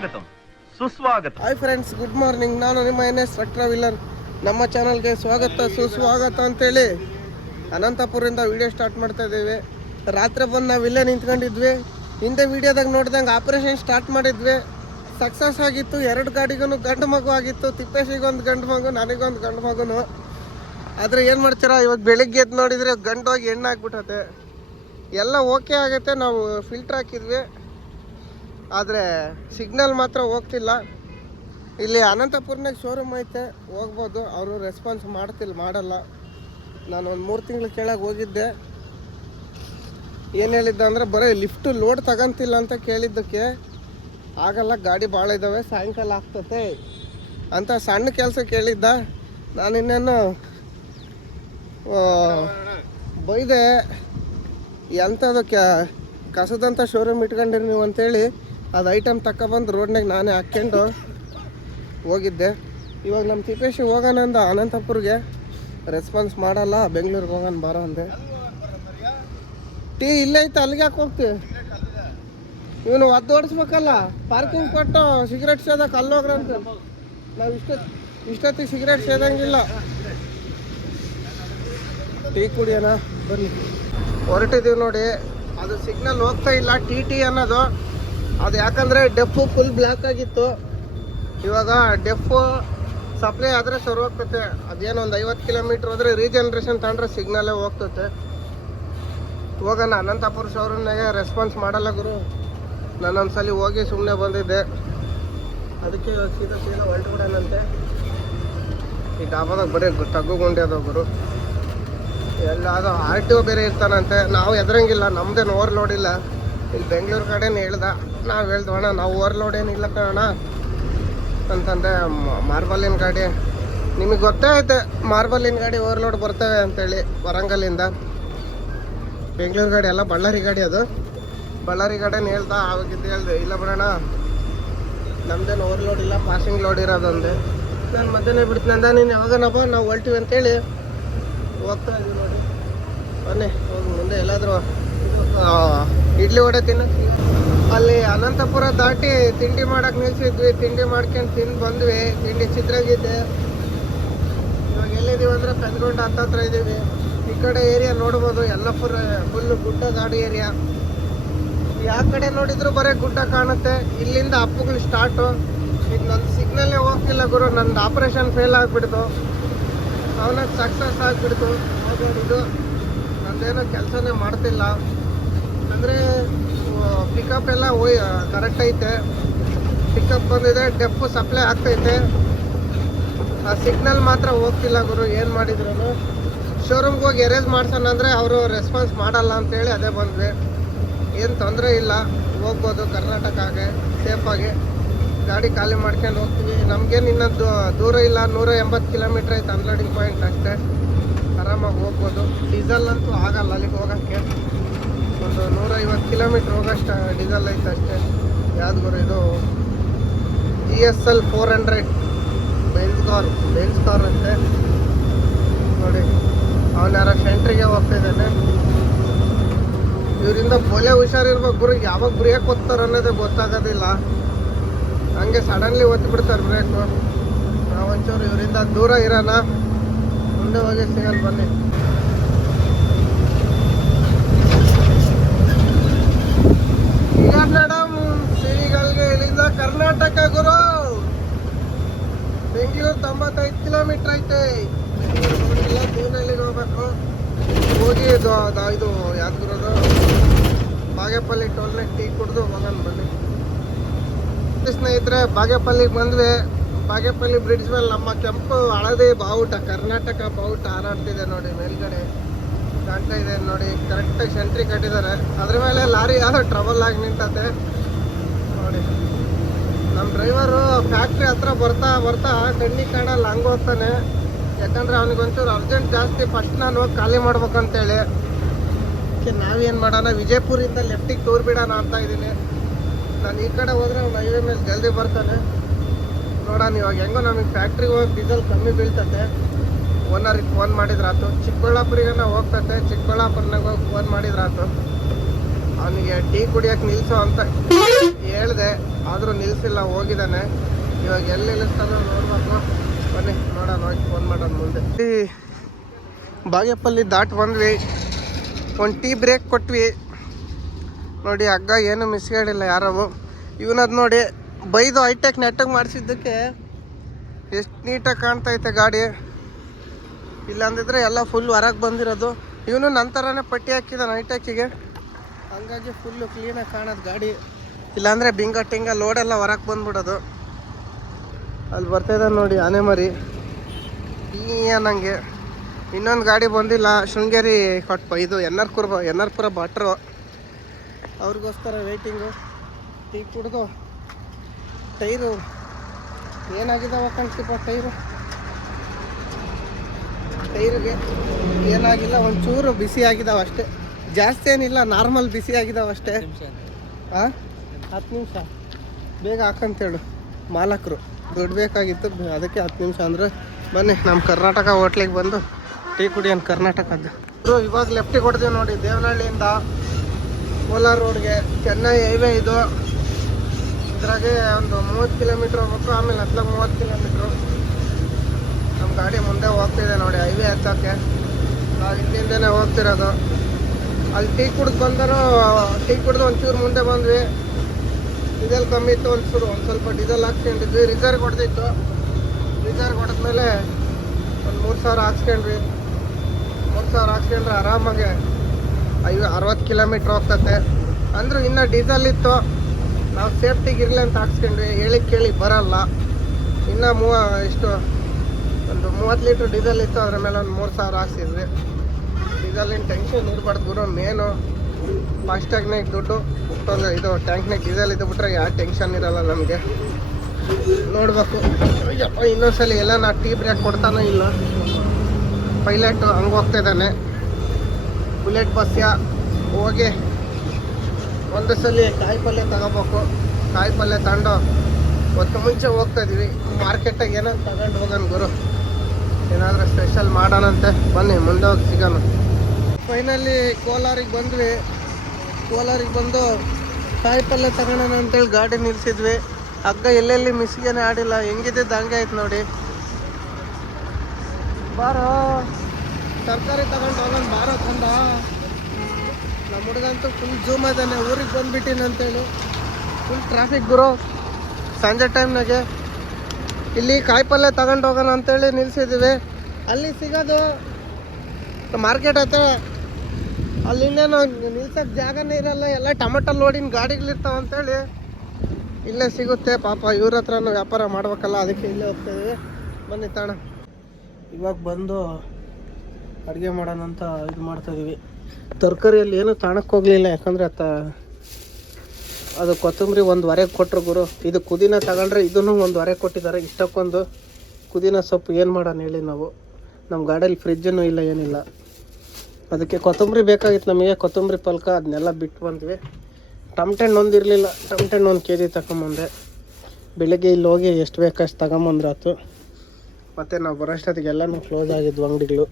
ಸ್ವಾಗತಂ ಸುಸ್ವಾಗತ. Hi friends, good morning. ನಾನು ನಿಮ್ಮ NS ಟ್ರಕ್ಟ್ರಾವಿಲ್ಲರ್. ನಮ್ಮ ಚಾನಲ್ಗೆ ಸ್ವಾಗತ ಸುಸ್ವಾಗತ ಅಂತೇಳಿ ಅನಂತಪುರದಿಂದ ವಿಡಿಯೋ ಸ್ಟಾರ್ಟ್ ಮಾಡ್ತಾ ಇದ್ದೀವಿ. ರಾತ್ರಿ ಬಂದು ನಾವು ಇಲ್ಲೇ ನಿಂತ್ಕೊಂಡಿದ್ವಿ. ಹಿಂದೆ ವಿಡಿಯೋದಾಗ ನೋಡಿದಂಗೆ ಆಪ್ರೇಷನ್ ಸ್ಟಾರ್ಟ್ ಮಾಡಿದ್ವಿ. ಸಕ್ಸಸ್ ಆಗಿತ್ತು. 2 ಗಾಡಿಗೂ ಗಂಡು ಮಗು ಆಗಿತ್ತು. ತಿಪ್ಪೇಶಿಗೊಂದು ಗಂಡು ಮಗು, ನನಗೊಂದು ಗಂಡು ಮಗುನು. ಆದರೆ ಏನು ಮಾಡ್ತೀರಾ, ಇವಾಗ ಬೆಳಿಗ್ಗೆ ಎದ್ದು ನೋಡಿದರೆ ಗಂಡೋಗಿ ಹೆಣ್ಣಾಗ್ಬಿಟ್ಟತೆ. ಎಲ್ಲ ಓಕೆ ಆಗುತ್ತೆ. ನಾವು ಫಿಲ್ಟ್ರ್ ಹಾಕಿದ್ವಿ, ಆದರೆ ಸಿಗ್ನಲ್ ಮಾತ್ರ ಹೋಗ್ತಿಲ್ಲ. ಇಲ್ಲಿ ಅನಂತಪುರನಾಗ ಶೋರೂಮ್ ಐತೆ, ಹೋಗ್ಬೋದು. ಅವರು ರೆಸ್ಪಾನ್ಸ್ ಮಾಡಲ್ಲ. ನಾನು ಒಂದು 3 ತಿಂಗಳ ಕೆಳಗೆ ಹೋಗಿದ್ದೆ. ಏನು ಹೇಳಿದ್ದ ಅಂದರೆ ಬರೀ ಲಿಫ್ಟು ಲೋಡ್ ತಗೊಂತಿಲ್ಲ ಅಂತ ಕೇಳಿದ್ದಕ್ಕೆ, ಆಗಲ್ಲ, ಗಾಡಿ ಭಾಳ ಇದ್ದಾವೆ, ಸಾಯಂಕಾಲ ಆಗ್ತತೆ ಅಂತ ಸಣ್ಣ ಕೆಲಸ ಕೇಳಿದ್ದ. ನಾನು ಇನ್ನೇನು ಬೈದೆ, ಎಂಥದ್ದು ಕಸದಂಥ ಶೋರೂಮ್ ಇಟ್ಕೊಂಡಿರಿ ನೀವು ಅಂತೇಳಿ ಅದು ಐಟಮ್ ತಗೊಬಂದು ರೋಡ್ನಾಗ ನಾನೇ ಹಾಕ್ಕೊಂಡು ಹೋಗಿದ್ದೆ. ಇವಾಗ ನಮ್ಮ ತಿಪ್ಪೇಶಿ ಹೋಗೋಣ ಅಂದ ಅನಂತಪುರ್ಗೆ, ರೆಸ್ಪಾನ್ಸ್ ಮಾಡಲ್ಲ. ಬೆಂಗಳೂರಿಗೆ ಹೋಗೋಣ ಬಾರೋ ಅಂದೆ. ಟೀ ಇಲ್ಲೇ ಐತೆ, ಅಲ್ಲಿಗೆ ಯಾಕೆ ಹೋಗ್ತೀವಿ? ಇವನು ಒದ್ದು ಓಡಿಸ್ಬೇಕಲ್ಲ, ಪಾರ್ಕಿಂಗ್ ಕೊಟ್ಟು ಸಿಗರೇಟ್ ಸೇದಕ್ಕೆ ಅಲ್ಲಿ ಹೋಗ್ರಂತ. ನಾವು ಇಷ್ಟೊತ್ತಿಗೆ ಸಿಗರೇಟ್ ಸೇದಂಗಿಲ್ಲ. ಟೀ ಕುಡಿಯೋಣ ಬನ್ನಿ. ಹೊರಟಿದ್ದೀವಿ ನೋಡಿ. ಅದು ಸಿಗ್ನಲ್ ಹೋಗ್ತಾ ಇಲ್ಲ, ಟಿ ಅನ್ನೋದು. ಅದು ಯಾಕಂದರೆ ಡೆಫು ಫುಲ್ ಬ್ಲ್ಯಾಕ್ ಆಗಿತ್ತು. ಇವಾಗ ಡೆಫು ಸಪ್ಲೈ ಆದರೆ ಸರಿ ಹೋಗ್ತತೆ. ಅದೇನೋ ಒಂದು 50 ಕಿಲೋಮೀಟ್ರ್ ಹೋದರೆ ರೀಜನ್ರೇಷನ್ ತಗೊಂಡ್ರೆ ಸಿಗ್ನಲ್ಲೇ ಹೋಗ್ತತೆ. ಹೋಗೋಣ. ಅನಂತಪುರ ಶೋರೂಮ್ನಾಗೆ ರೆಸ್ಪಾನ್ಸ್ ಮಾಡಲ್ಲ ಗುರು. ನಾನೊಂದ್ಸಲಿ ಹೋಗಿ ಸುಮ್ಮನೆ ಬಂದಿದ್ದೆ, ಅದಕ್ಕೆ ಸೀದಾ ಹೊರಟುಬಿಡೋಣಂತೆ. ಈ ಡಾಬಾದಾಗ ಬರೀ ತಗ್ಗುಗುಂಡೆ ಅದಾವ ಗುರು. ಎಲ್ಲ ಅದು RTO ಬೇರೆ ಇರ್ತಾನಂತೆ. ನಾವು ಎದುರಂಗಿಲ್ಲ, ನಮ್ದೇನು ಓವರ್ಲೋಡ್ ಇಲ್ಲ. ಇಲ್ಲಿ ಬೆಂಗಳೂರು ಕಡೆನೇ ಹೇಳ್ದ. ನಾವು ಹೇಳ್ದವಣ್ಣ ನಾವು ಓವರ್ಲೋಡ್ ಏನಿಲ್ಲ ಕಣ ಅಂತಂದೆ. ಮಾರ್ಬಲಿನ ಗಾಡಿ ನಿಮಗೆ ಗೊತ್ತೇ ಐತೆ, ಮಾರ್ಬಲಿನ ಗಾಡಿ ಓವರ್ಲೋಡ್ ಬರ್ತವೆ ಅಂತೇಳಿ. ವರಂಗಲ್ಲಿಂದ ಬೆಂಗಳೂರು ಗಾಡಿ ಎಲ್ಲ ಬಳ್ಳಾರಿ ಗಾಡಿ. ಅದು ಬಳ್ಳಾರಿ ಗಾಡಿನ ಹೇಳ್ದ. ಆವಾಗಿದ್ದು ಹೇಳ್ದೆ, ಇಲ್ಲ ಬಿಡೋಣ ನಮ್ದೇನು ಓವರ್ಲೋಡ್ ಇಲ್ಲ, ಪಾಸಿಂಗ್ ಲೋಡ್ ಇರೋದೊಂದು. ನಾನು ಮಧ್ಯಾಹ್ನ ಬಿಡ್ತೀನಿ ಅಂದ. ನೀನು ಯಾವಾಗನಪ್ಪ ನಾವು ಹೊಲ್ಟಿವಿ ಅಂತೇಳಿ ಹೋಗ್ತಾ ಇದ್ದೀವಿ ನೋಡಿ. ಬನ್ನಿ ಹೋಗಿ ಮುಂದೆ ಎಲ್ಲಾದರೂ ಇಡ್ಲಿ ವಡೆ ತಿನ್ನಕ್ಕೆ. ಅಲ್ಲಿ ಅನಂತಪುರ ದಾಟಿ ತಿಂಡಿ ಮಾಡಕ್ಕೆ ನಿಲ್ಸಿದ್ವಿ. ತಿಂಡಿ ಮಾಡ್ಕೊಂಡು ತಿಂದು ಬಂದ್ವಿ. ತಿಂಡಿ ಚಿತ್ರಾಗಿದೆ. ಇವಾಗ ಎಲ್ಲಿದ್ದೀವಿ ಅಂದರೆ ಪೆದ್ಗೊಂಡ ಹತ್ತತ್ರ ಇದ್ದೀವಿ. ಈ ಕಡೆ ಏರಿಯಾ ನೋಡ್ಬೋದು, ಎಲ್ಲ ಫುಲ್ಲು ಗುಡ್ಡ ಗಾಡಿ ಏರಿಯಾ. ಯಾವ ಕಡೆ ನೋಡಿದ್ರು ಬರೀ ಗುಡ್ಡ ಕಾಣುತ್ತೆ. ಇಲ್ಲಿಂದ ಅಪ್ಪುಗಳು ಸ್ಟಾರ್ಟು. ಈಗ ನನ್ನ ಸಿಗ್ನಲ್ಲೇ ಹೋಗ್ತಿಲ್ಲ ಗುರು. ನಂದು ಆಪ್ರೇಷನ್ ಫೇಲ್ ಆಗಿಬಿಡ್ತು, ಅವನಾಗ ಸಕ್ಸಸ್ ಆಗಿಬಿಡ್ತು. ಇದು ನಂದೇನೋ ಕೆಲಸನೇ ಮಾಡ್ತಿಲ್ಲ. ಅಂದರೆ ಪಿಕಪ್ ಎಲ್ಲ ಕರೆಕ್ಟ್ ಐತೆ. ಪಿಕಪ್ ಬಂದಿದೆ, ಡೆಪ್ಪು ಸಪ್ಲೈ ಆಗ್ತೈತೆ. ಆ ಸಿಗ್ನಲ್ ಮಾತ್ರ ಹೋಗ್ತಿಲ್ಲ ಗುರು. ಏನು ಮಾಡಿದ್ರು ಶೋರೂಮ್ಗೆ ಹೋಗಿ ಎರೇಸ್ ಮಾಡ್ಸೋಣ ಅಂದರೆ ಅವರು ರೆಸ್ಪಾನ್ಸ್ ಮಾಡಲ್ಲ ಅಂತೇಳಿ ಅದೇ ಬಂದ್ವಿ. ಏನು ತೊಂದರೆ ಇಲ್ಲ, ಹೋಗ್ಬೋದು ಕರ್ನಾಟಕಗೆ ಸೇಫಾಗಿ. ಗಾಡಿ ಖಾಲಿ ಮಾಡ್ಕೊಂಡು ಹೋಗ್ತೀವಿ. ನಮಗೇನು ಇನ್ನೊಂದು ದೂರ ಇಲ್ಲ, 180 ಕಿಲೋಮೀಟ್ರ್ ಐತೆ ಅನ್ಲೋಡಿಂಗ್ ಪಾಯಿಂಟ್ ಅಷ್ಟೇ. ಆರಾಮಾಗಿ ಹೋಗ್ಬೋದು. ಡೀಸೆಲ್ ಅಂತೂ ಆಗಲ್ಲ ಅಲ್ಲಿಗೆ ಹೋಗೋಕ್ಕೆ. ಒಂದು 150 ಕಿಲೋಮೀಟ್ರ್ ಹೋಗೋಷ್ಟು ಡೀಸೆಲ್ ಐತೆ ಅಷ್ಟೇ. ಯಾವ್ದು ಗುರು ಇದು? GSL 400 ಬೆಂಜ್ ಕಾರ್ ಅಂತೆ ನೋಡಿ. ಅವನು ಯಾರೋ ಸೆಂಟ್ರಿಗೆ ಹೋಗ್ತಿದ್ದಾನೆ. ಇವರಿಂದ ಬೋಲೆ ಹುಷಾರಿರ್ಬೇಕು ಗುರು. ಯಾವಾಗ ಬ್ರೇಕ್ ಒತ್ತಾರೆ ಅನ್ನೋದೇ ಗೊತ್ತಾಗೋದಿಲ್ಲ. ಹಂಗೆ ಸಡನ್ಲಿ ಒತ್ತಿಬಿಡ್ತಾರೆ ಬ್ರೇಕು. ನಾವೊಂಚೂರು ಇವರಿಂದ ದೂರ ಇರೋಣ, ಮುಂದೆ ಹೋಗಿ ಸಿಗಲ್ ಬನ್ನಿ. ಈಗ ಮೇಡಮ್ ಸಿರಿಗಲ್ಗೆ ಇಲ್ಲಿಂದ ಕರ್ನಾಟಕ ಗುರು. ಬೆಂಗಳೂರು 95 ಕಿಲೋಮೀಟ್ರ್ ಐತೆ. ಬೆಂಗಳೂರು ದೇವನಹಳ್ಳಿಗೆ ಹೋಗ್ಬೇಕು. ಹೋಗಿ ಇದು ಯಾವ್ದು ಗುರೋದು, ಬಾಗೇಪಲ್ಲಿ ಟೋಲ್ನಾಗ ಟೀ ಕುಡಿದು ಹೋಗೋಣ ಬನ್ನಿ. ಸ್ನೇಹಿತರೆ, ಬಾಗೇಪಲ್ಲಿಗೆ ಬಂದ್ವಿ. ಬಾಗೇಪಲ್ಲಿ ಬ್ರಿಡ್ಜ್ ಮೇಲೆ ನಮ್ಮ ಕೆಂಪು ಹಳದಿ ಬಾವುಟ, ಕರ್ನಾಟಕ ಬಾವುಟ ಹಾರಾಡ್ತಿದೆ ನೋಡಿ. ಮೇಲ್ಗಡೆ ಕಾಣ್ತಾ ಇದೆ ನೋಡಿ. ಕರೆಕ್ಟಾಗಿ ಸೆಂಟ್ರಿ ಕಟ್ಟಿದ್ದಾರೆ. ಅದ್ರ ಮೇಲೆ ಲಾರಿ ಯಾವುದೋ ಟ್ರಬಲ್ ಆಗಿ ನಿಂತತೆ ನೋಡಿ. ನಮ್ಮ ಡ್ರೈವರು ಫ್ಯಾಕ್ಟ್ರಿ ಹತ್ರ ಬರ್ತಾ ಕಣ್ಣಿಗೆ ಕಾಣಲ್ಲ, ಹಂಗೆ ಹೋಗ್ತಾನೆ. ಯಾಕಂದರೆ ಅವನಿಗೊಂಚೂರು ಅರ್ಜೆಂಟ್ ಜಾಸ್ತಿ. ಫಸ್ಟ್ ನಾನು ಹೋಗಿ ಖಾಲಿ ಮಾಡ್ಬೇಕಂತೇಳಿ ನಾವೇನು ಮಾಡೋಣ, ವಿಜಯಪುರಿಂದ ಲೆಫ್ಟಿಗೆ ಟೂರ್ ಬಿಡೋಣ ಅಂತ ಇದ್ದೀನಿ. ನಾನು ಈ ಕಡೆ ಹೋದರೆ ಅವ್ನು ಹೈವೇ ಮೇಲೆ ಜಲ್ದಿ ಬರ್ತಾನೆ. ನೋಡೋಣ ಇವಾಗ ಹೆಂಗೋ ನಮಗೆ ಫ್ಯಾಕ್ಟ್ರಿಗೆ ಹೋಗಿ ಡೀಸೆಲ್ ಕಮ್ಮಿ ಬೀಳ್ತತೆ. ಓನರಿಗೆ ಫೋನ್ ಮಾಡಿದ್ರಾತು. ಚಿಕ್ಕಬಳ್ಳಾಪುರಿಗೆ ಹೋಗ್ತತೆ. ಚಿಕ್ಕಬಳ್ಳಾಪುರನಾಗ ಹೋಗಿ ಫೋನ್ ಮಾಡಿದ್ರಾತು. ಅವನಿಗೆ ಟೀ ಕುಡಿಯೋಕೆ ನಿಲ್ಲಿಸೋ ಅಂತ ಹೇಳಿದೆ. ಆದರೂ ನಿಲ್ಲಿಸಿಲ್ಲ, ಹೋಗಿದ್ದಾನೆ. ಇವಾಗ ಎಲ್ಲಿ ನಿಲ್ಲಿಸ್ತಾನೋ ನೋಡ್ಬೇಕು. ಬನ್ನಿ ನೋಡೋಣ, ಹೋಗಿ ಫೋನ್ ಮಾಡೋಣ ಮುಂದೆ. ಬಾಗೇಪಲ್ಲಿ ದಾಟ್ ಬಂದ್ವಿ, ಒಂದು ಟೀ ಬ್ರೇಕ್ ಕೊಟ್ವಿ ನೋಡಿ. ಹಗ್ಗ ಏನು ಮಿಸ್ಗಾಡಿಲ್ಲ ಯಾರವು. ಇವನದು ನೋಡಿ ಬೈದು ಹೈಟೆಕ್ ನೆಟ್ಟಗೆ ಮಾಡಿಸಿದ್ದಕ್ಕೆ ಎಷ್ಟು ನೀಟಾಗಿ ಕಾಣ್ತೈತೆ ಗಾಡಿ. ಇಲ್ಲಾಂದಿದ್ರೆ ಎಲ್ಲ ಫುಲ್ ಹೊರಗೆ ಬಂದಿರೋದು. ಇವನು ನಂತರನೇ ಪಟ್ಟಿ ಹಾಕಿದ್ದಾನೆ ಹೈಟೆಕ್ಕಿಗೆ, ಹಂಗಾಗಿ ಫುಲ್ಲು ಕ್ಲೀನಾಗಿ ಕಾಣೋದು ಗಾಡಿ. ಇಲ್ಲಾಂದರೆ ಬಿಂಗ ಟಿಂಗ ಲೋಡೆಲ್ಲ ಹೊರಗೆ ಬಂದ್ಬಿಡೋದು. ಅಲ್ಲಿ ಬರ್ತಾಯಿದ್ದ ನೋಡಿ ಆನೆ ಮರಿ ನನಗೆ. ಇನ್ನೊಂದು ಗಾಡಿ ಬಂದಿಲ್ಲ, ಶೃಂಗೇರಿ ಇದು ಎನ್ನರ್ಪುರ ಭಟ್ರು, ಅವ್ರಿಗೋಸ್ಕರ ವೆಯ್ಟಿಂಗು. ಟೀ ಕುಡಿದು ಟೈರು ಏನಾಗಿದ್ದಾವ ಕಾಣಿಸ್ತಿಪ್ಪ. ಟೈರಿಗೆ ಏನಾಗಿಲ್ಲ, ಒಂಚೂರು ಬಿಸಿ ಆಗಿದ್ದಾವೆ ಅಷ್ಟೇ, ಜಾಸ್ತಿ ಏನಿಲ್ಲ, ನಾರ್ಮಲ್ ಬಿಸಿ ಆಗಿದ್ದಾವೆ ಅಷ್ಟೇ. ಹಾಂ 10 ನಿಮಿಷ ಬೇಗ ಹಾಕಂತೇಳು ಮಾಲಕರು, ದುಡ್ಡು ಬೇಕಾಗಿತ್ತು ಅದಕ್ಕೆ 10 ನಿಮಿಷ ಅಂದರೆ. ಬನ್ನಿ ನಮ್ಮ ಕರ್ನಾಟಕ ಹೋಟ್ಲಿಗೆ ಬಂದು ಟೀ ಕುಡಿಯೋಣ, ಕರ್ನಾಟಕದ್ದು. ಇವಾಗ ಲೆಫ್ಟಿಗೆ ಕೊಡ್ತೀವಿ ನೋಡಿ, ದೇವನಹಳ್ಳಿಯಿಂದ ಕೋಲಾರ ರೋಡ್ಗೆ. ಚೆನ್ನೈ ಹೈವೇ ಇದು. ಇದ್ರಾಗೆ ಒಂದು 30 ಕಿಲೋಮೀಟ್ರ್ ಹೋಗ್ಬೇಕು, ಆಮೇಲೆ 30 ಕಿಲೋಮೀಟ್ರು. ನಮ್ಮ ಗಾಡಿ ಮುಂದೆ ಹೋಗ್ತಿದೆ ನೋಡಿ ಹೈವೇ ಹತ್ತೋಕ್ಕೆ. ನಾವು ಹಿಂದಿಂದನೇ ಹೋಗ್ತಿರೋದು. ಅಲ್ಲಿ ಟೀ ಕುಡ್ದು ಬಂದರೂ, ಟೀ ಕುಡ್ದು ಒಂಚೂರು ಮುಂದೆ ಬಂದ್ವಿ. ಡೀಸೆಲ್ ಕಮ್ಮಿ ಇತ್ತು, ಒಂದು ಸ್ವಲ್ಪ ಡೀಸೆಲ್ ಹಾಕ್ಸ್ಕೊಂಡಿದ್ವಿ. ರಿಸರ್ವ್ ಹೊಡೆದಿತ್ತು. ರಿಸರ್ವ್ ಹೊಡೆದ್ಮೇಲೆ ಒಂದು 3000 ಹಾಕ್ಸ್ಕೊಂಡ್ವಿ. 3000 ಹಾಕ್ಸ್ಕೊಂಡ್ರೆ ಆರಾಮಾಗಿ 60 ಕಿಲೋಮೀಟ್ರ್ ಹೋಗ್ತತೆ. ಅಂದರೂ ಇನ್ನೂ ಡೀಸೆಲ್ ಇತ್ತು, ನಾವು ಸೇಫ್ಟಿಗೆ ಇರಲಿ ಅಂತ ಹಾಕ್ಸ್ಕೊಂಡ್ವಿ. ಕೇಳಿ ಬರಲ್ಲ. ಇನ್ನೂ ಒಂದು 30 ಲೀಟ್ರ್ ಡೀಸೆಲ್ ಇತ್ತು, ಅದ್ರ ಮೇಲೆ ಒಂದು 3000 ಹಾಕ್ಸಿದ್ವಿ. ಡೀಸೆಲಿನ ಟೆನ್ಷನ್ ಇರಬಾರ್ದು ಗುರು, ಮೇನು ಫಾಸ್ಟಾಗ್ನಾಗ ದುಡ್ಡು ಇದು ಟ್ಯಾಂಕ್ನಾಗ ಡೀಸೆಲ್ ಇದು ಬಿಟ್ರೆ ಯಾವ ಟೆನ್ಷನ್ ಇರಲ್ಲ ನಮಗೆ. ನೋಡ್ಬೇಕು ಇನ್ನೊಂದ್ಸಲಿ ಎಲ್ಲ ನಾ ಟೀ ಬ್ರೇಕ್ ಕೊಡ್ತಾನೋ ಇಲ್ಲ. ಪೈಲಟ್ ಹಂಗೆ ಹೋಗ್ತಾಯಿದ್ದಾನೆ. ಬುಲೆಟ್ ಬಸ್ಯ ಹೋಗಿ ಒಂದು ಸಲ ಕಾಯಿ ಪಲ್ಯ ತಗೋಬೇಕು. ಕಾಯಿ ಪಲ್ಯ ತಗೊಂಡು ಹೊತ್ತು ಮುಂಚೆ ಹೋಗ್ತಾಯಿದ್ವಿ ಮಾರ್ಕೆಟಾಗಿ. ಏನೋ ತಗೊಂಡು ಹೋಗೋಣ ಗುರು, ಏನಾದರೂ ಸ್ಪೆಷಲ್ ಮಾಡೋಣಂತೆ. ಬನ್ನಿ ಮುಂದೆ ಹೋಗಿ ಸಿಗೋಣ. ಫೈನಲಿ ಕೋಲಾರಿಗೆ ಬಂದ್ವಿ. ಕೋಲಾರಿಗೆ ಬಂದು ಕಾಯಿ ಪಲ್ಯ ತಗೊಳ್ಳೋಣ ಅಂತೇಳಿ ಗಾಡಿ ನಿಲ್ಸಿದ್ವಿ. ಹಗ್ಗ ಎಲ್ಲೆಲ್ಲಿ ಮಿಸ್ಗೇನೆ ಆಡಿಲ್ಲ, ಹೆಂಗಿದ್ದಿದ್ದು ಹಂಗೆ ಆಯ್ತು ನೋಡಿ. ಬಾರೋ ತರಕಾರಿ ತಗೊಂಡು ಹೋಗೋಣ ಬಾರೋ ತಂದ. ನಮ್ಮ ಹುಡುಗಂತೂ ಫುಲ್ ಜೂಮ್ ಇದ್ದಾನೆ, ಊರಿಗೆ ಬಂದುಬಿಟ್ಟಿನಿ ಅಂತೇಳಿ. ಫುಲ್ ಟ್ರಾಫಿಕ್ ಗುರು ಸಂಜೆ ಟೈಮ್ನಾಗೆ. ಇಲ್ಲಿ ಕಾಯಿ ಪಲ್ಯ ತಗೊಂಡು ಹೋಗೋಣ ಅಂತೇಳಿ ನಿಲ್ಸಿದ್ದೀವಿ. ಅಲ್ಲಿ ಸಿಗೋದು ಮಾರ್ಕೆಟ್ ಐತೆ, ಅಲ್ಲಿ ಇನ್ನೇನು ನಿಲ್ಸೋಕ್ಕೆ ಜಾಗನೇ ಇರಲ್ಲ, ಎಲ್ಲ ಟೊಮೆಟೊ ಲೋಡಿನ ಗಾಡಿಗಳಿರ್ತಾವೆ ಅಂತೇಳಿ ಇಲ್ಲೇ ಸಿಗುತ್ತೆ. ಪಾಪ ಇವ್ರ ಹತ್ರನೂ ವ್ಯಾಪಾರ ಮಾಡ್ಬೇಕಲ್ಲ, ಅದಕ್ಕೆ ಇಲ್ಲೇ ಹೋಗ್ತಾಯಿದ್ವಿ. ಬನ್ನಿ ತಾಣ. ಇವಾಗ ಬಂದು ಅಡುಗೆ ಮಾಡೋಣ ಅಂತ ಇದು ಮಾಡ್ತಾಯಿದ್ದೀವಿ. ತರಕಾರಿಯಲ್ಲಿ ಏನೂ ತಾಣಕ್ಕೆ ಹೋಗಲಿಲ್ಲ, ಯಾಕಂದರೆ ಅದು ಕೊತ್ತಂಬರಿ 1 ವರೆಗೆ ಕೊಟ್ಟರು ಗುರು. ಇದು ಪುದೀನ ತಗೊಂಡ್ರೆ ಇದನ್ನು 1 ವರೆಗೆ ಕೊಟ್ಟಿದ್ದಾರೆ. ಇಷ್ಟಕ್ಕೊಂದು ಪುದೀನ ಸೊಪ್ಪು ಏನು ಮಾಡೋಣ ಹೇಳಿ ನಾವು. ನಮ್ಮ ಗಾಡಿಯಲ್ಲಿ ಫ್ರಿಜ್ಜೂ ಇಲ್ಲ, ಏನಿಲ್ಲ. ಅದಕ್ಕೆ ಕೊತ್ತಂಬರಿ ಬೇಕಾಗಿತ್ತು ನಮಗೆ, ಕೊತ್ತಂಬರಿ ಪಲ್ಕ ಅದನ್ನೆಲ್ಲ ಬಿಟ್ಟು ಬಂದ್ವಿ. ಟಮಟೆ ಹಣ್ಣು ಒಂದಿರಲಿಲ್ಲ, ಟಮಟೆ ಹಣ್ಣು 1 kg ತಗೊಂಬಂದೆ. ಬೆಳಗ್ಗೆ ಇಲ್ಲಿ ಹೋಗಿ ಎಷ್ಟು ಬೇಕಷ್ಟು ತಗೊಂಬಂದ್ರಾತು. ಮತ್ತು ನಾವು ಬರೋಷ್ಟೊತ್ತಿಗೆ ಎಲ್ಲನೂ ಕ್ಲೋಸ್ ಆಗಿದ್ವು ಅಂಗಡಿಗಳು.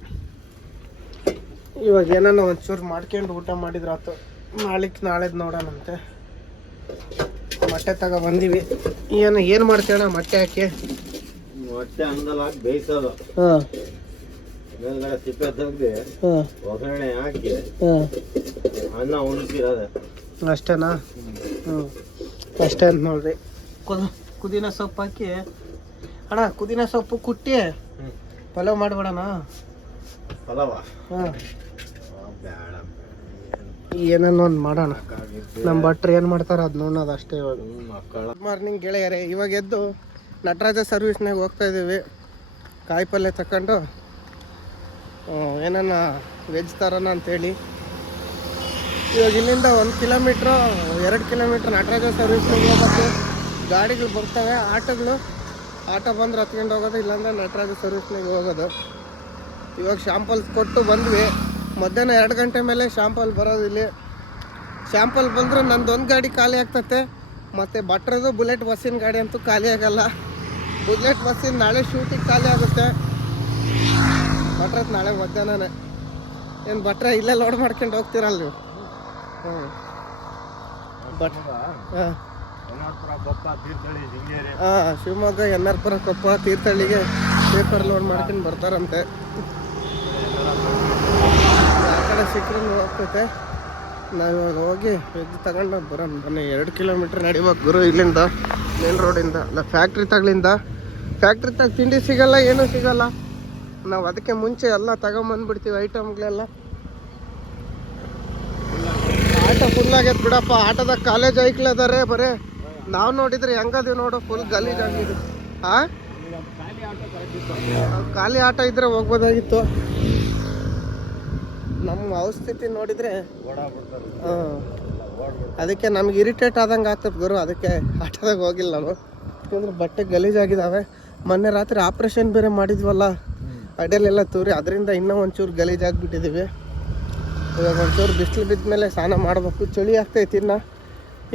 ಇವಾಗ ಏನೋ ಒಂಚೂರು ಮಾಡ್ಕೊಂಡು ಊಟ ಮಾಡಿದ್ರಾತು. ನಾಳೆದು ನೋಡೋಣಂತೆ. ಮೊಟ್ಟೆ ಬಂದೀವಿ. ಏನು ಮಾಡ್ತೀಯಣ್ಣ ಮೊಟ್ಟೆ ಹಾಕಿ? ಮೊಟ್ಟೆ ಹಂಗಲ್ಲ ಹಾಕಿ ಬೇಯಿಸೋದು. ಹಾಂ, ಮೇಲ್ಗಡೆ ಸಿಪ್ಪೆ ತೆಗ್ದು ಒಗ್ಗರಣೆ ಹಾಕಿ ಅನ್ನ ಉಣ್ಸಿರೋದು ಅಷ್ಟೇನಾ? ಹ್ಞೂ ಅಷ್ಟೇ ಅಂತ ನೋಡ್ರಿ. ಪುದೀನ ಸೊಪ್ಪು ಹಾಕಿ ಅಣ್ಣ, ಪುದೀನ ಸೊಪ್ಪು ಕುಟ್ಟಿ ಪಲಾವ್ ಮಾಡಿಬಿಡೋಣ. ಪಲಾವ? ಹಾಂ, ಏನೇನೋ ಒಂದು ಮಾಡೋಣ. ನಮ್ಮ ಭಟ್ರು ಏನು ಮಾಡ್ತಾರೆ ಅದು ನೋಡೋದು ಅಷ್ಟೇ. ಇವಾಗ ಗುಡ್ ಮಾರ್ನಿಂಗ್ ಗೆಳೆಯರೇ. ಇವಾಗ ಎದ್ದು ನಟರಾಜ ಸರ್ವಿಸ್ನಾಗ ಹೋಗ್ತಾಯಿದ್ದೀವಿ. ಕಾಯಿ ಪಲ್ಯ ತಗೊಂಡು ಏನನ್ನ ವೆಜ್ ತರೋಣ ಅಂತೇಳಿ. ಇವಾಗ ಇಲ್ಲಿಂದ 1 ಕಿಲೋಮೀಟ್ರು 2 ಕಿಲೋಮೀಟ್ರ್ ನಟರಾಜ ಸರ್ವಿಸ್ನಾಗ ಹೋಗ್ಬೇಕು. ಗಾಡಿಗಳು ಬರ್ತವೆ, ಆಟೋ ಬಂದ್ರೆ ಹತ್ಕೊಂಡು ಹೋಗೋದು, ಇಲ್ಲಾಂದ್ರೆ ನಟರಾಜ ಸರ್ವಿಸ್ನಾಗ ಹೋಗೋದು. ಇವಾಗ ಶಾಂಪಲ್ಸ್ ಕೊಟ್ಟು ಬಂದ್ವಿ. ಮಧ್ಯಾಹ್ನ 2 ಗಂಟೆ ಮೇಲೆ ಶಾಂಪಲ್ ಬರೋದು ಇಲ್ಲಿ. ಶಾಂಪಲ್ ಬಂದರೆ ನಂದು 1 ಗಾಡಿ ಖಾಲಿ ಆಗ್ತತೆ. ಮತ್ತು ಭಟ್ರದು ಬುಲೆಟ್ ಬಸ್ಸಿನ ಗಾಡಿ ಅಂತೂ ಖಾಲಿ ಆಗೋಲ್ಲ. ಬುಲೆಟ್ ಬಸ್ಸಿನ ನಾಳೆ ಶೂಟಿಗೆ ಖಾಲಿ ಆಗುತ್ತೆ. ಭಟ್ರದ್ದು ನಾಳೆ ಮಧ್ಯಾಹ್ನನೇ. ಏನು ಭಟ್ರ ಇಲ್ಲೇ ಲೋಡ್ ಮಾಡ್ಕೊಂಡು ಹೋಗ್ತೀರಲ್ಲ ನೀವು? ಹ್ಞೂ ಹಾಂ ಶಿವಮೊಗ್ಗ ಎನ್ನಾರ್ಪುರ ಕೊಪ್ಪಳ ತೀರ್ಥಹಳ್ಳಿಗೆ ಪೇಪರ್ ಲೋಡ್ ಮಾಡ್ಕೊಂಡು ಬರ್ತಾರಂತೆ. ಆ ಕಡೆ ಸಿಕ್ಕರೂ ಹೋಗ್ತೈತೆ. ನಾವಿವಾಗ ಹೋಗಿ ವೆಜ್ ತಗೊಂಡು ಬರೋಣ ಬನ್ನಿ. 2 ಕಿಲೋಮೀಟ್ರ್ ನಡಿಬೇಕು ಗುರು ಇಲ್ಲಿಂದ, ಮೇನ್ ರೋಡಿಂದ. ಅಲ್ಲ ಫ್ಯಾಕ್ಟ್ರಿ ತಗ ತಿಂಡಿ ಸಿಗಲ್ಲ, ಏನೂ ಸಿಗಲ್ಲ. ನಾವು ಅದಕ್ಕೆ ಮುಂಚೆ ಎಲ್ಲ ತಗೊಂಬಂದ್ಬಿಡ್ತೀವಿ ಐಟಮ್ಗಳೆಲ್ಲ. ಆಟೋ ಫುಲ್ ಆಗೈತೆ ಬಿಡಪ್ಪ. ಆಟೋದಾಗ ಕಾಲೇಜ್ ಐಕ್ಲದಾರೆ ಬರೇ. ನಾವು ನೋಡಿದ್ರೆ ಹೆಂಗದೀವಿ ನೋಡು, ಫುಲ್ ಗಲೀಜಾಗಿದೆ. ಖಾಲಿ ಆಟೋ ಇದ್ರೆ ಹೋಗ್ಬೋದಾಗಿತ್ತು. ನಮ್ಮ ಅವಸ್ಥಿತಿ ನೋಡಿದ್ರೆ ಅದಕ್ಕೆ ನಮ್ಗೆ ಇರಿಟೇಟ್ ಆದಂಗೆ ಆಗ್ತದೆ ಗುರು. ಅದಕ್ಕೆ ಆಟೋದಾಗ ಹೋಗಿಲ್ಲ ನಾವು. ಯಾಕಂದ್ರೆ ಬಟ್ಟೆ ಗಲೀಜಾಗಿದ್ದಾವೆ. ಮೊನ್ನೆ ರಾತ್ರಿ ಆಪ್ರೇಷನ್ ಬೇರೆ ಮಾಡಿದ್ವಲ್ಲ, ಅಡ್ಡೆಲೆಲ್ಲ ತೂರಿ, ಅದರಿಂದ ಇನ್ನೂ ಒಂಚೂರು ಗಲೀಜಾಗಿಬಿಟ್ಟಿದ್ದೀವಿ. ಇವಾಗ ಒಂಚೂರು ಬಿಸಿಲು ಬಿದ್ದ ಮೇಲೆ ಸ್ನಾನ ಮಾಡಬೇಕು. ಚಳಿ ಆಗ್ತೈತಿ ಇನ್ನು.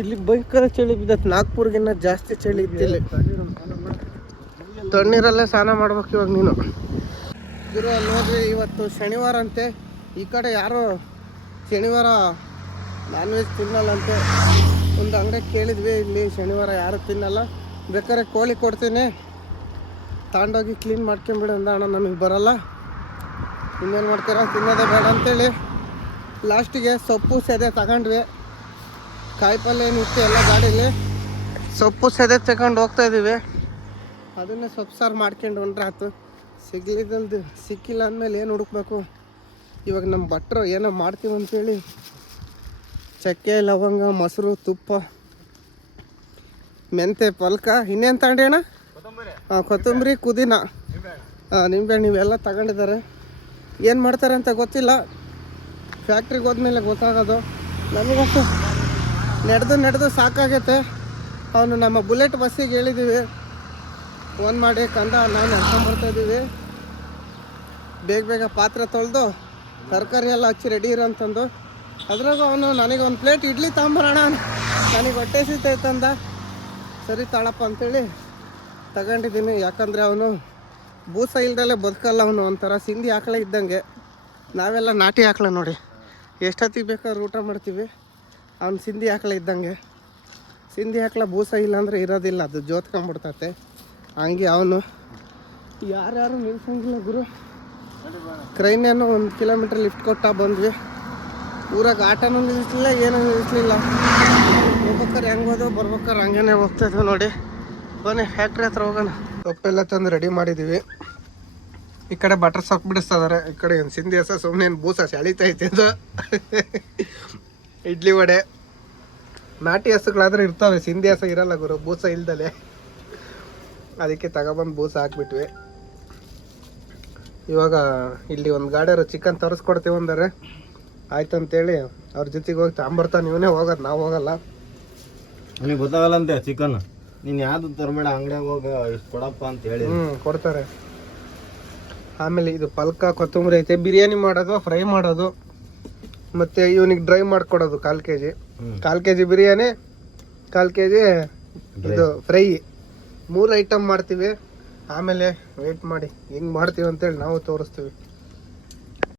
ಇಲ್ಲಿ ಭಯಂಕರ ಚಳಿ ಬಿದ್ದೈತೆ. ನಾಗ್ಪುರ್ಗಿನ್ನ ಜಾಸ್ತಿ ಚಳಿ ಇತ್ತಿಲ್ಲಿ. ತಣ್ಣೀರಲ್ಲೇ ಸ್ನಾನ ಮಾಡ್ಬೇಕು ಇವಾಗ ನೀನು ಗುರು. ನೋಡ್ರಿ, ಇವತ್ತು ಶನಿವಾರ ಅಂತೆ. ಈ ಕಡೆ ಯಾರೋ ಶನಿವಾರ ನಾನ್ ವೆಜ್ ತಿನ್ನಲ್ಲಂತೆ. ಒಂದು ಅಂಗಡಿ ಕೇಳಿದ್ವಿ, ಇಲ್ಲಿ ಶನಿವಾರ ಯಾರು ತಿನ್ನಲ್ಲ, ಬೇಕಾದ್ರೆ ಕೋಳಿ ಕೊಡ್ತೀನಿ ತಗೊಂಡೋಗಿ ಕ್ಲೀನ್ ಮಾಡ್ಕೊಂಬಿಡು ಅಂದ. ಅಣ್ಣ ನಮಗೆ ಬರಲ್ಲ, ಇನ್ನೇನು ಮಾಡ್ತೀರಾ, ತಿನ್ನೋದೇ ಬೇಡ ಅಂತೇಳಿ ಲಾಸ್ಟಿಗೆ ಸೊಪ್ಪು ಸೆದೆ ತಗೊಂಡ್ವಿ. ಕಾಯಿಪಲ್ಯ ಏನಿತ್ತು ಎಲ್ಲ ಗಾಡೀಲಿ, ಸೊಪ್ಪು ಸೆದೆ ತಗೊಂಡು ಹೋಗ್ತಾಯಿದ್ದೀವಿ. ಅದನ್ನೇ ಸೊಪ್ಪು ಸಾರು ಮಾಡ್ಕೊಂಡು ಹೊಂಟ್ರೆ ಆಯ್ತು. ಸಿಕ್ಕಿಲ್ಲ ಅಂದಮೇಲೆ ಏನು ಹುಡುಕ್ಬೇಕು. ಇವಾಗ ನಮ್ಮ ಭಟ್ರು ಏನೋ ಮಾಡ್ತೀವಿ ಅಂತೇಳಿ ಚಕ್ಕೆ, ಲವಂಗ, ಮೊಸರು, ತುಪ್ಪ, ಮೆಂತೆ, ಪಲ್ಕ, ಇನ್ನೇನು ತಗೊಂಡಿ ಅಣ್ಣ? ಕೊತ್ತಂಬರಿ, ಪುದೀನ, ನಿಂಬೆಹಣ್ಣು ಇವೆಲ್ಲ ತಗೊಂಡಿದ್ದಾರೆ. ಏನು ಮಾಡ್ತಾರೆ ಅಂತ ಗೊತ್ತಿಲ್ಲ. ಫ್ಯಾಕ್ಟ್ರಿಗೆ ಹೋದ್ಮೇಲೆ ಗೊತ್ತಾಗೋದು. ನಮಗಂತೂ ನಡೆದು ಸಾಕಾಗೈತೆ. ಅವನು ನಮ್ಮ ಬುಲೆಟ್ ಬಸ್ಸಿಗೆ ಹೇಳಿದ್ದೀವಿ, ಫೋನ್ ಮಾಡಿ ಕಂದ ನಾವು ನಡ್ಕೊಂಬರ್ತಾಯಿದ್ದೀವಿ, ಬೇಗ ಪಾತ್ರೆ ತೊಳೆದು ತರಕಾರಿ ಎಲ್ಲ ಹಚ್ಚಿ ರೆಡಿ ಇರೋ ಅಂತಂದು. ಅದ್ರಾಗ ಅವನು ನನಗೆ ಒಂದು ಪ್ಲೇಟ್ ಇಡ್ಲಿ ತಗೊಂಬರೋಣ, ನನಗೆ ಹೊಟ್ಟೆ ಸಿಗ್ತೈತಂದ. ಸರಿ ತಾಳಪ್ಪ ಅಂತೇಳಿ ತಗೊಂಡಿದ್ದೀನಿ. ಯಾಕಂದರೆ ಅವನು ಬೂಸ ಇಲ್ದಲ್ಲೇ ಬದುಕಲ್ಲ. ಅವನು ಒಂಥರ ಸಿಂಧಿ ಆಕಳ ಇದ್ದಂಗೆ. ನಾವೆಲ್ಲ ನಾಟಿ ಆಕಳ ನೋಡಿ, ಎಷ್ಟೊತ್ತಿಗೆ ಬೇಕಾದ್ರೆ ಊಟ ಮಾಡ್ತೀವಿ. ಅವ್ನು ಸಿಂಧಿ ಆಕಳ ಇದ್ದಂಗೆ. ಸಿಂಧಿ ಆಕಳ ಬೂಸ ಇಲ್ಲ ಅಂದರೆ ಇರೋದಿಲ್ಲ, ಅದು ಜೋತ್ಕೊಂಡ್ಬಿಡ್ತತೆ. ಹಂಗೆ ಅವನು ಯಾರ್ಯಾರು ನಿಲ್ಸಂಗಿಲ್ಲ ಗುರು. ಕ್ರೈನೇನು 1 ಕಿಲೋಮೀಟ್ರ್ ಲಿಫ್ಟ್ ಕೊಟ್ಟ ಬಂದ್ವಿ. ಊರಾಗ ಆಟೋನೂ ನಿಲ್ಲಿಸಲಿಲ್ಲ, ಏನೂ ನಿಲ್ಲಿಸಲಿಲ್ಲ. ಹೋಗ್ಬೇಕಾರೆ ಹೆಂಗೆ ಹೋದೋ, ಬರ್ಬೇಕಾರೆ ಹಂಗೇ ಹೋಗ್ತಾಯಿದ್ವಿ ನೋಡಿ. ಬನ್ನಿ ಫ್ಯಾಕ್ಟ್ರಿ ಹತ್ರ ಹೋಗೋಣ. ಸೊಪ್ಪೆಲ್ಲ ತಂದು ರೆಡಿ ಮಾಡಿದ್ದೀವಿ. ಈ ಕಡೆ ಬಟರ್ ಸೊಪ್ಪು ಬಿಡಿಸ್ತಿದ್ದಾರೆ, ಈ ಕಡೆ ಏನು ಸಿಂಧಿ ಹಸ ಸುಮ್ಮನೆ ಏನು ಬೂಸ ಸೆಳೀತೈತೆ ಅದು. ಇಡ್ಲಿ ವಡೆ ನಾಟಿ ಹಸುಗಳಾದ್ರೆ ಇರ್ತವೆ, ಸಿಂಧಿ ಹಸ ಇರಲ್ಲ ಗುರು, ಬೂಸ ಇಲ್ದಲೆ. ಅದಕ್ಕೆ ತಗೊಬಂದು ಬೂಸ ಹಾಕ್ಬಿಟ್ವಿ. ಇವಾಗ ಇಲ್ಲಿ ಒಂದು ಗಾಡಿಯವರು ಚಿಕನ್ ತರಿಸ್ಕೊಡ್ತೀವಿ ಅಂದರೆ ಆಯ್ತು ಅಂತೇಳಿ ಅವ್ರ ಜೊತೆಗೆ ಹೋಗಿ ತಗೊಂಬರ್ತಾನೆ. ಇವನೇ ಹೋಗೋದು, ನಾವು ಹೋಗಲ್ಲ. ನನಗೆ ಗೊತ್ತಾಗಲ್ಲ ಅಂತೆ ಚಿಕನ್. ನೀನು ಯಾವ್ದು ತರಬೇಡ, ಅಂಗಡಿಯಾಗ ಹೋಗಿ ಇಷ್ಟು ಕೊಡಪ್ಪ ಅಂತ ಹೇಳಿ ಕೊಡ್ತಾರೆ. ಆಮೇಲೆ ಇದು ಪಲ್ಕ, ಕೊತ್ತಂಬರಿ ಐತೆ. ಬಿರಿಯಾನಿ ಮಾಡೋದು, ಫ್ರೈ ಮಾಡೋದು, ಮತ್ತು ಇವನಿಗೆ ಡ್ರೈ ಮಾಡಿಕೊಡೋದು. 1/4 kg ಬಿರಿಯಾನಿ, 1/4 kg ಇದು ಫ್ರೈ. 3 ಐಟಮ್ ಮಾಡ್ತೀವಿ. ಆಮೇಲೆ ವೆಯ್ಟ್ ಮಾಡಿ ಹೆಂಗೆ ಮಾಡ್ತೀವಿ ಅಂತೇಳಿ ನಾವು ತೋರಿಸ್ತೀವಿ.